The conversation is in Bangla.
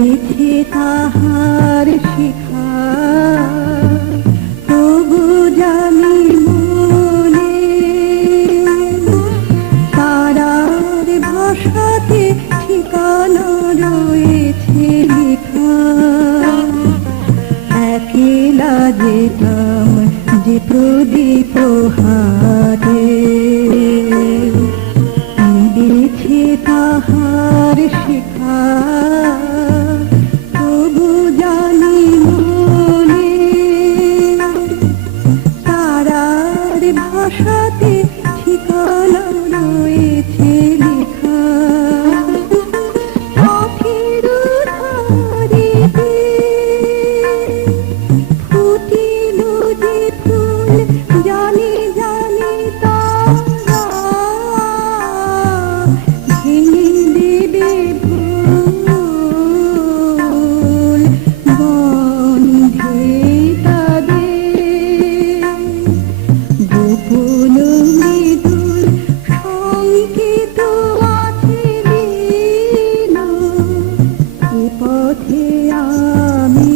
মিলেছে তাহার শিখা, তবু জানি মনে তারার ভাষাতে ঠিকানা রয়েছে লেখা। একলা যেতাম যে প্রদীপ হাতে, মিলেছে তাহার শিখা, তবু জানি মনে তারার ভাষাতে ঠিকানা রয়েছে লেখা। পথের ধারেতে ফুটিল যে ফুল, জানি জানি তারা ভেঙে দেবে ভুল বন্ধে তাদের। গোপন মৃদুল সংকেত আছে লীন, এ পথে আমি